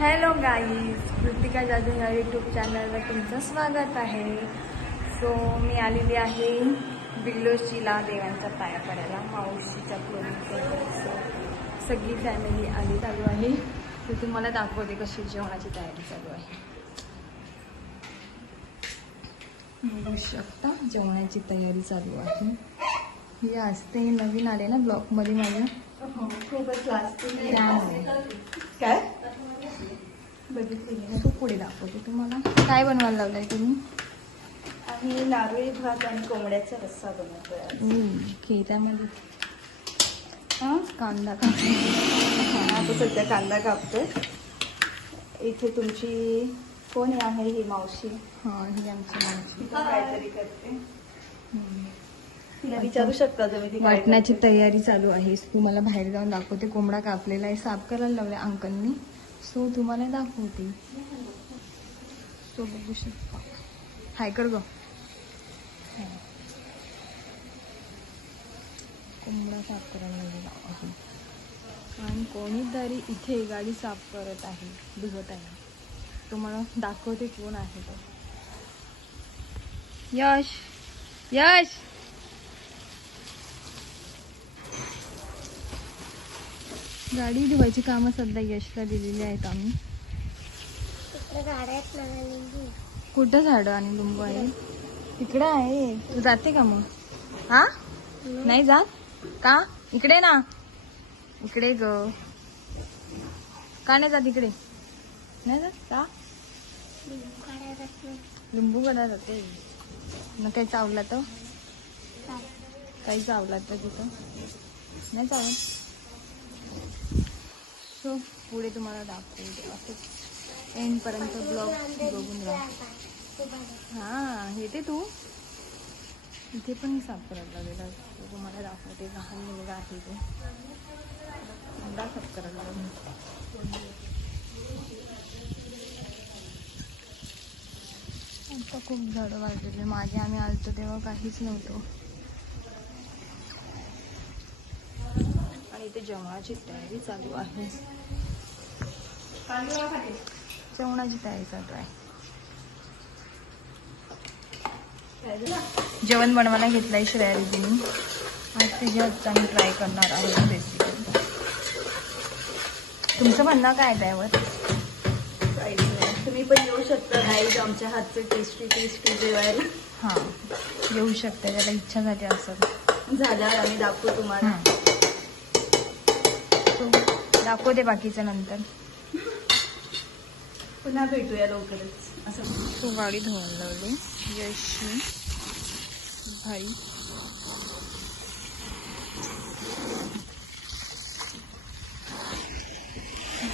Hello guys Kritika Jadhav या YouTube चॅनलवर तुमचं स्वागत आहे. सो मी आलेली आहे बिल्लोशीला देवांचा पाया पडायला मावशीच्या पोरीचं. सो सगळी फॅमिली आली चालू आहे. तर तुम्हाला दाखवते कशी जेवणाची तयारी चालू आहे. बघू शकता जेवणाची तयारी चालू आहे. हे असते हे नवीन आले ना ब्लॉकमध्ये माझ्या. खूपच बघितली तू पुढे दाखवते. तुम्हाला काय बनवायला लावलंय तुम्ही? आम्ही नारळी भात आणि कोंबड्याचा रस्सा बनवतोय हा कांदा कापला आता सध्या कांदा कापतोय. इथे तुमची कोण आहे ही मावशी? हा ही आमची मावशी. काहीतरी करते. तिला विचारू शकता तुम्ही वाटण्याची. तयारी चालू आहे. तुम्हाला बाहेर जाऊन दाखवते. कोंबडा कापलेला आहे. साफ करायला लावलाय अंकलनी. सो तुम्हाला दाखवते. सो बघू शकता. हाय कर ग. कोंबडा साफ करायला आणि कोणीतरी इथे गाडी साफ करत आहे धुवत आहे. तुम्हाला दाखवते कोण आहे तो. यश! यश! गाडी धुवायची कामं सध्या यशला दिलेली आहेत आम्ही. कुठं झाडं आणि लिंबू आहे इकडे आहे. तू जाते का मग? हा? नाही जात? का? इकडे ना. इकडे ग. का नाही जात इकडे? नाही जात? का? लिंबू गडा जाते. मग काही चावला तर? काही चावला तर तिथं? नाही चावत? सो पुढे तुम्हाला दाखवते. असंच एंडपर्यंत ब्लॉग बघून राहा. हां येते तू इथे पण साफ करायला लागलेला असतो तुम्हाला दाखवते लहान मुलगा आहे ते. साफ करायला लागेल. आता खूप झाडं वाजले मागे आम्ही आलतो तेव्हा काहीच नव्हतं. इथे जेवणाची तयारी चालू आहे. जेवणाची तयारी चालू आहे. जेवण बनवायला घेतलंय श्रेया दिदीने आज तिच्या हातचा मी ट्राय करणार आहे रेसिपी तुमचं म्हणणं काय त्यावर? नाही. तुम्ही पण येऊ शकता गाईज आमच्या हातचे टेस्टी टेस्टी जेवायला. हां. येऊ शकते त्याला इच्छा झाली असं झाल्यावर आम्ही दाखवू तुम्हाला. दाखवते बाकीचं नंतर. पुन्हा भेटूया लवकरच. असं. तो गाडी धुवायला लावली. यशी भाई.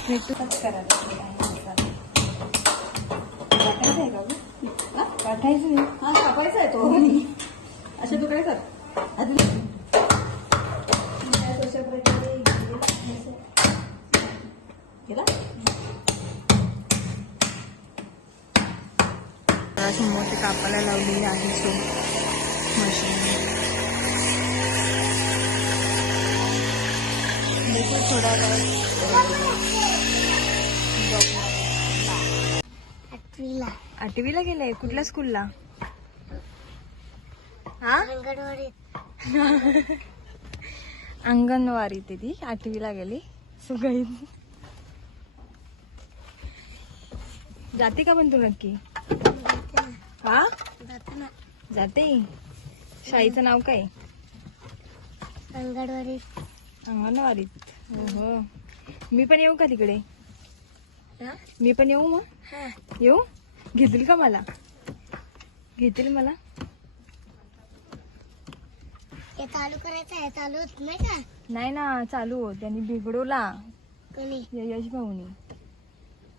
भेटू. करायला वाटायचं आहे हा? कापायचा आहे. तो. असे तू काय कर आधी घरासमोर ते कापायला लावलेली आहे सो मशीन थोडा वेळ आठवीला गेलाय कुठल्या स्कूलला हा? अंगणवाडी ते ती आठवीला गेली. सगळी. जाते का पण तू नक्की? हा? जाते शाळेचं नाव काय? अंगणवाडी. अंगणवाडीत. हो. मी पण येऊ का तिकडे? मी पण येऊ मग? येऊ? घेतील का मला? घेतील मला? हे चालू करायचं आहे. चालू होत नाही का? नाही ना चालू हो त्यांनी बिघडवला. कोणी? यश भाऊनी.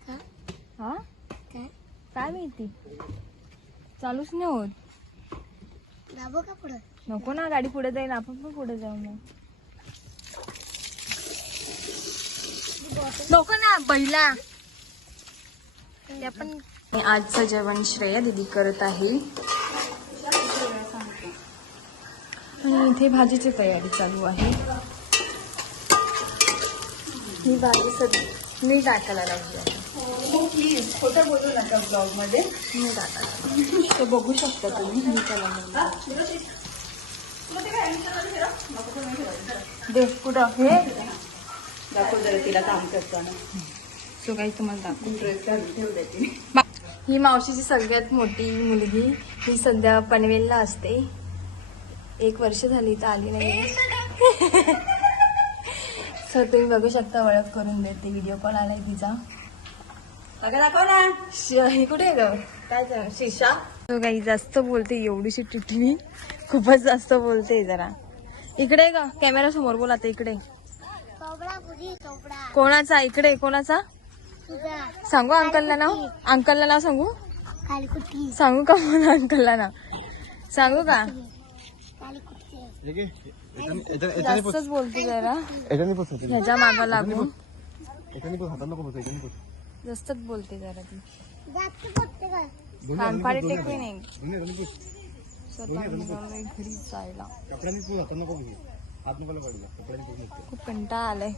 का हा? काय? काय माहिती? चालूच नाही होत. दाबो का पुढं? नको ना गाडी पुढे जाईल आपण पण पुढे जाऊ मग. नको ना पहिला. आपण आजचं जेवण श्रेया दिदी करत आहे. आणि इथे भाजीची तयारी चालू आहे. ही भाजी सध्या मी टाकायला लागली आहे. हो प्लीज खोटं बोलू नका ब्लॉगमध्ये ते बघू शकता तुम्ही मी त्याला. दे कुठं? हे? दाखव जरा तिला काम करताना. सो काही तुम्हाला दाखव. ड्रेस घालून ही मावशीची सगळ्यात मोठी मुलगी ही सध्या पनवेलला असते. एक वर्ष झाली तर आली नाही. सो तुम्ही बघू शकता ओळख करून देते. व्हिडिओ कॉल आलाय तिचा. बघा दाखव ना. श- हे कुठे आहे ग? काय ते, शिशा तो काही जास्त बोलते एवढीशी टिटवी खूपच जास्त बोलते जरा. इकडे आहे का कॅमेरा समोर बोल आता इकडे. चोपडा पुरी चोपडा. कोणाचा? इकडे कोणाचा? तुझा. सांगू अंकलला नाव? अंकलला नाव सांगू? सांगू का मला अंकलला नाव? सांगू का? जास्तच बोलते जरा. ह्याच्या मागा लागून. जास्तच बोलते जरा ती. कानफाडी टेकवी नाही. स्वतः घरी जायला. खूप कंटाळा आलाय.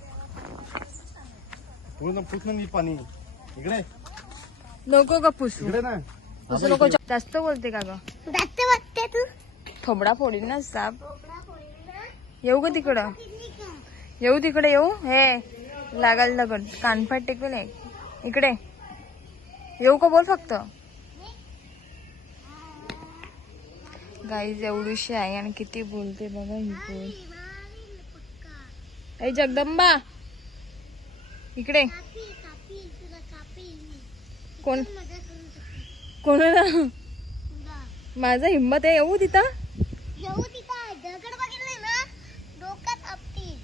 पाणी. इकडे. नको का पुसू. इकडे ना. पुसू नको. जास्त बोलते का ग? तू? थोबडा फोडीन ना साप. फोडली येऊ का तिकडं. येऊ तिकडे येऊ. हे लागाल दगड कानफाट टेकवेल आहे. इकडे. येऊ का बोल फक्त? गाईज एवढीशी आहे आणि किती बोलते बघा ही बोल ऐ जगदंबा. इकडे. कोण? कोणाला? माझा हिंमत आहे येऊ तिथं येऊ तिथं दगड बघितले ना डोक्यात आपटी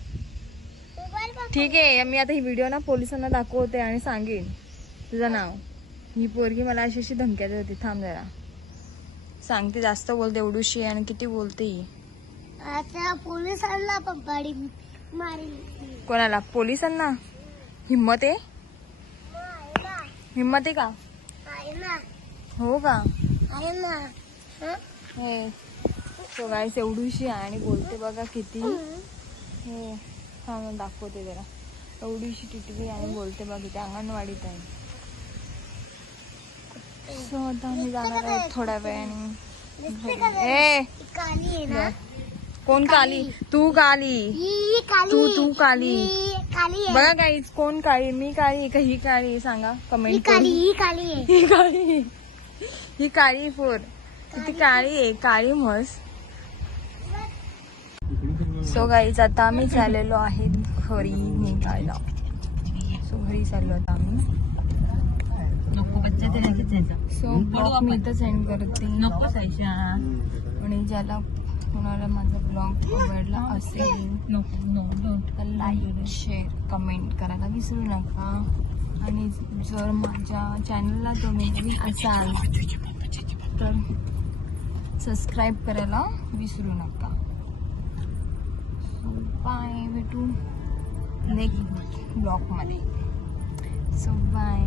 मोबाईल बघ ठीक आहे मी आता ही व्हिडिओ ना पोलिसांना दाखवते आणि सांगेन. तुझं नाव. ही पोरगी मला अशी अशी धमक्या देत होती. थांब जरा. सांगते जास्त बोलते एवढीशी आणि किती बोलते ही. आता पोलिसांना पण गाडी मारेल कोणाला? पोलिसांना? हिंमत आहे? हिंमत आहे का? हो का? आहे ना. हं? हे. सो गाईस एवढीशी आहे आणि बोलते बघा किती. हे. हा मग दाखवते जरा एवढीशी टिटवी आणि बोलते बघा किती अंगणवाडीत आहे. सो आता मी जाणार आहे थोड्या वेळाने. ही काली आहे ना? कोण काली? तू काली. तू- तू काली. बघा गाईस कोण काळी मी काळी का ही काळी? सांगा कमेंट करून. ही ही काळी ही काळी फोर किती काळी आहे. काळी म्हस सो गाईज आता आम्ही चाललेलो आहे घरी निघायला. सो घरी चाललो आता आम्ही. सो ब्लॉग मी इथं सेंड करते. आणि ज्याला कोणाला माझा ब्लॉग आवडला असेल तर लाईक शेअर कमेंट करायला विसरू नका. आणि जर माझ्या चॅनलला तुम्ही नवीन असाल तर सबस्क्राईब करायला विसरू नका. बाय भेटू नेक्स्ट ब्लॉकमध्ये सो बाय